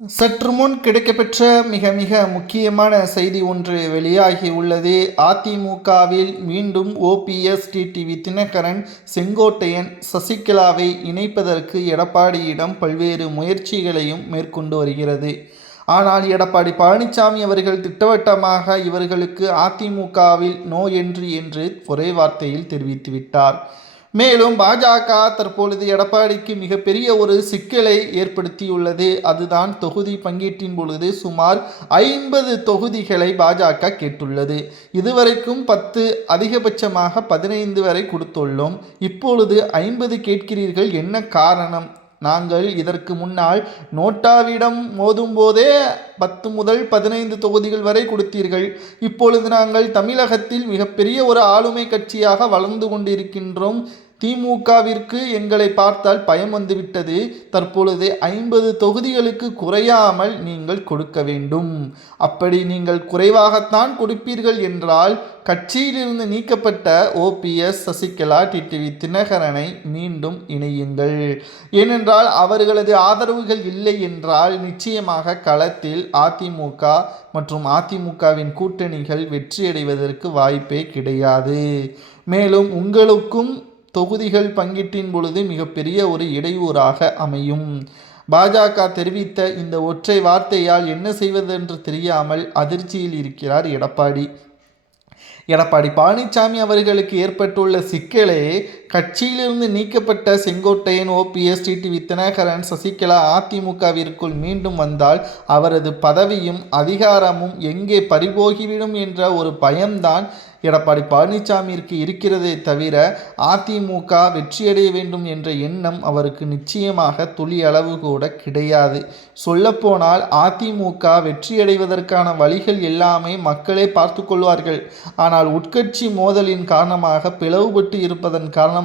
சற்று முன் கிடைக்கப்பெற்ற மிக மிக முக்கியமான செய்தி ஒன்று வெளியாகி உள்ளது. அதிமுகவில் மீண்டும் ஓபிஎஸ், டிடிவி தினகரன், செங்கோட்டையன், சசிகலாவை இணைப்பதற்கு எடப்பாடியிடம் பல்வேறு முயற்சிகளையும் மேற்கொண்டு வருகிறது. ஆனால் எடப்பாடி பழனிசாமி அவர்கள் திட்டவட்டமாக இவர்களுக்கு அதிமுகவில் நோ என்று ஒரே வார்த்தையில் தெரிவித்துவிட்டார். மேலும் பாஜக தற்பொழுது எடப்பாடிக்கு மிகப்பெரிய ஒரு சிக்கலை ஏற்படுத்தியுள்ளது. அதுதான் தொகுதி பங்கீட்டின் பொழுது சுமார் 50 தொகுதிகளை பாஜக கேட்டுள்ளது. இதுவரைக்கும் 10, அதிகபட்சமாக 15 வரை கொடுத்துள்ளோம். இப்பொழுது 50 கேட்கிறீர்கள், என்ன காரணம்? நாங்கள் இதற்கு முன்னால் நோட்டாவிடம் மோதும் போதே 10 முதல் 15 தொகுதிகள் வரை கொடுத்தீர்கள். இப்பொழுது நாங்கள் தமிழகத்தில் மிகப்பெரிய ஒரு ஆளுமை கட்சியாக வளர்ந்து கொண்டிருக்கின்றோம். திமுகவிற்கு எங்களை பார்த்தால் பயம் வந்துவிட்டது. தற்பொழுது 50 தொகுதிகளுக்கு குறையாமல் நீங்கள் கொடுக்க வேண்டும். அப்படி நீங்கள் குறைவாகத்தான் கொடுப்பீர்கள் என்றால் கட்சியிலிருந்து நீக்கப்பட்ட ஓபிஎஸ், சசிகலா, டிடிவி தினகரனை மீண்டும் இணையுங்கள். ஏனென்றால் அவர்களது ஆதரவுகள் இல்லை என்றால் நிச்சயமாக களத்தில் அதிமுக மற்றும் அதிமுகவின் கூட்டணிகள் வெற்றியடைவதற்கு வாய்ப்பே கிடையாது. மேலும் உங்களுக்கும் தொகுதிகள் பங்கீட்டின் பொழுது மிகப்பெரிய ஒரு இடையூறாக அமையும். பாஜக தெரிவித்த இந்த ஒற்றை வார்த்தையால் என்ன செய்வதென்று தெரியாமல் அதிர்ச்சியில் இருக்கிறார் எடப்பாடி. எடப்பாடி பழனிசாமி அவர்களுக்கு ஏற்பட்டுள்ள சிக்கலே கட்சியிலிருந்து நீக்கப்பட்ட செங்கோட்டையன், ஓபிஎஸ், டிடிவி தினகரன், சசிகலா அதிமுகவிற்குள் மீண்டும் வந்தால் அவரது பதவியும் அதிகாரமும் எங்கே பறிபோகிவிடும் என்ற ஒரு பயம்தான் எடப்பாடி பழனிசாமிற்கு இருக்கிறதே தவிர அதிமுக வெற்றியடைய வேண்டும் என்ற எண்ணம் அவருக்கு நிச்சயமாக துளி அளவு கூட கிடையாது. சொல்லப்போனால் அதிமுக வெற்றியடைவதற்கான வழிகள் எல்லாமே மக்களே பார்த்து கொள்வார்கள். ஆனால் உட்கட்சி மோதலின் காரணமாக, பிளவுபட்டு இருப்பதன் காரணமாக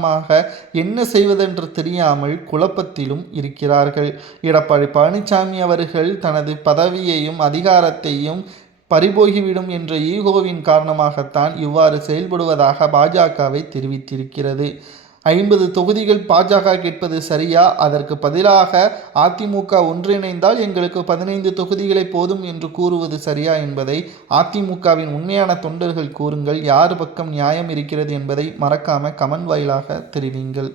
என்ன செய்வதென்று தெரியாமல் குழப்பத்திலும் இருக்கிறார்கள். எடப்பாடி பழனிசாமி அவர்கள் தனது பதவியையும் அதிகாரத்தையும் பறிபோகிவிடும் என்ற ஈகோவின் காரணமாகத்தான் இவ்வாறு செயல்படுவதாக பாஜகவை தெரிவித்திருக்கிறது. 50 தொகுதிகள் பாஜக கேட்பது சரியா? அதற்கு பதிலாக அதிமுக ஒன்றிணைந்தால் எங்களுக்கு 15 தொகுதிகளை போதும் என்று கூறுவது சரியா என்பதை அதிமுகவின் உண்மையான தொண்டர்கள் கூறுங்கள். யார் பக்கம் நியாயம் இருக்கிறது என்பதை மறக்காம கமெண்ட் வாயிலாக தெரிவிங்கள்.